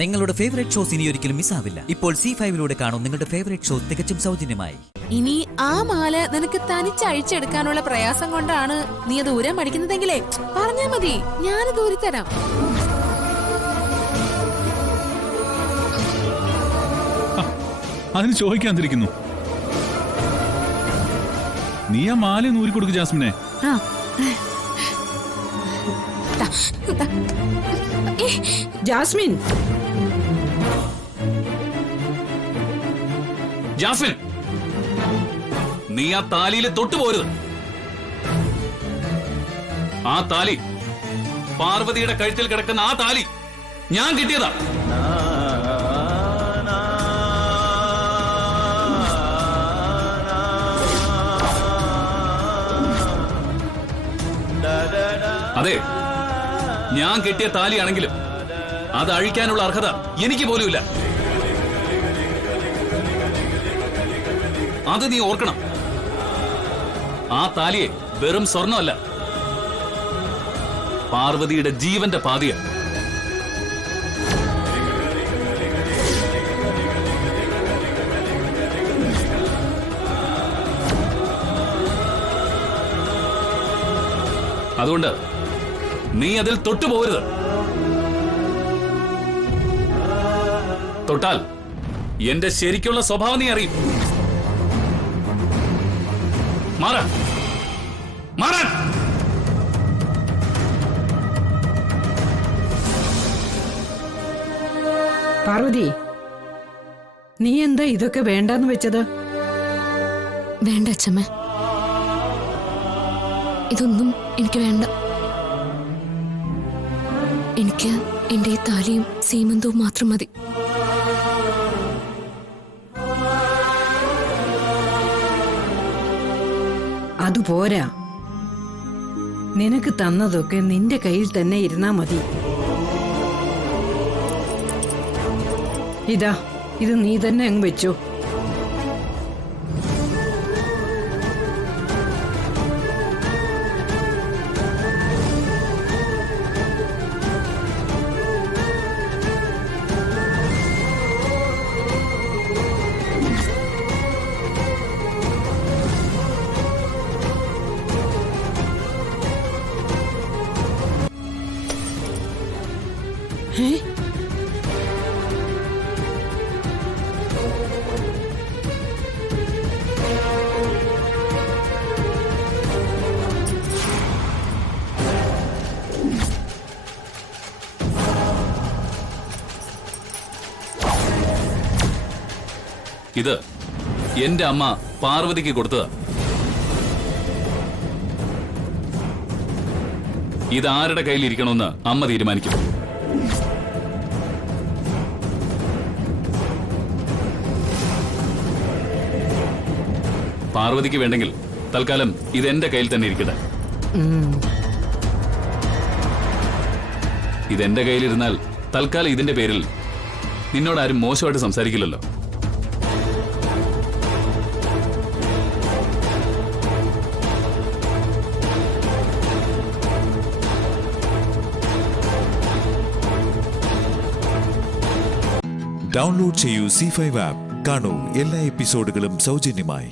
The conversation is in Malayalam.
നിങ്ങളുടെ ഫേവറേറ്റ് ഷോസ് ഇനി ഒരിക്കലും മിസ്സാവില്ല. ഇപ്പോൾ C5 കാണും നിങ്ങളുടെ ഫേവറേറ്റ് ഷോ തികച്ചും സൗജന്യമായി. ഇനി ആ മാല നിനക്ക് തനിച്ചഴിച്ചെടുക്കാനുള്ള പ്രയാസം കൊണ്ടാണ് നീ അത് ഊരാൻ മടിക്കുന്നതെങ്കിലേ പറഞ്ഞാ മതി, ഞാനത് ഊരിത്തരാം. അതിന് ചോദിക്കാതിരിക്കുന്നു. നീ ആ മാല നൂരി കൊടുക്ക് ജാസ്മിനെ. ജാസ്മിൻ, ജാസ്മിൻ, നീ ആ താലിയിൽ തൊട്ടുപോരുത്. ആ താലി, പാർവതിയുടെ കഴുത്തിൽ കിടക്കുന്ന ആ താലി ഞാൻ കിട്ടിയതാ. അതെ, ഞാൻ കെട്ടിയ താലിയാണെങ്കിലും അത് അഴിക്കാനുള്ള അർഹത എനിക്ക് പോലുമില്ല. അത് നീ ഓർക്കണം. ആ താലിയെ വെറും സ്വർണ്ണമല്ല, പാർവതിയുടെ ജീവന്റെ പാതിയ. അതുകൊണ്ട് നീ അതിൽ തൊട്ടുപോകരുത്. തൊട്ടാൽ എന്റെ ശരിക്കുള്ള സ്വഭാവം നീ അറിയും. മാറാൻ മാറാൻ. പാർവതി, നീ എന്താ ഇതൊക്കെ വേണ്ടെന്ന് വെച്ചത്? വേണ്ട അച്ഛമ്മ, ഇതൊന്നും എനിക്ക് വേണ്ട. എനിക്ക് എന്റെ ഈ താലിയും സീമന്തവും മാത്രം മതി. അതുപോരാ, നിനക്ക് തന്നതൊക്കെ നിന്റെ കയ്യിൽ തന്നെ ഇരുന്നാ മതി. ഇതാ, ഇത് നീ തന്നെ അങ്ങ് വെച്ചോ. ഇത് എന്റെ അമ്മ പാർവതിക്ക് കൊടുത്തതാ. ഇത് ആരുടെ കയ്യിൽ ഇരിക്കണമെന്ന് അമ്മ തീരുമാനിക്കും. പാർവതിക്ക് വേണ്ടെങ്കിൽ തൽക്കാലം ഇത് എന്റെ കയ്യിൽ തന്നെ ഇരിക്കട്ടെ. ഇതെന്റെ കയ്യിലിരുന്നാൽ തൽക്കാലം ഇതിന്റെ പേരിൽ നിന്നോടാരും മോശമായിട്ട് സംസാരിക്കില്ലല്ലോ. ഡൗൺലോഡ് ചെയ്യൂ C5 ആപ്പ്. കാണൂ എല്ലാ എപ്പിസോഡുകളും സൗജന്യമായി.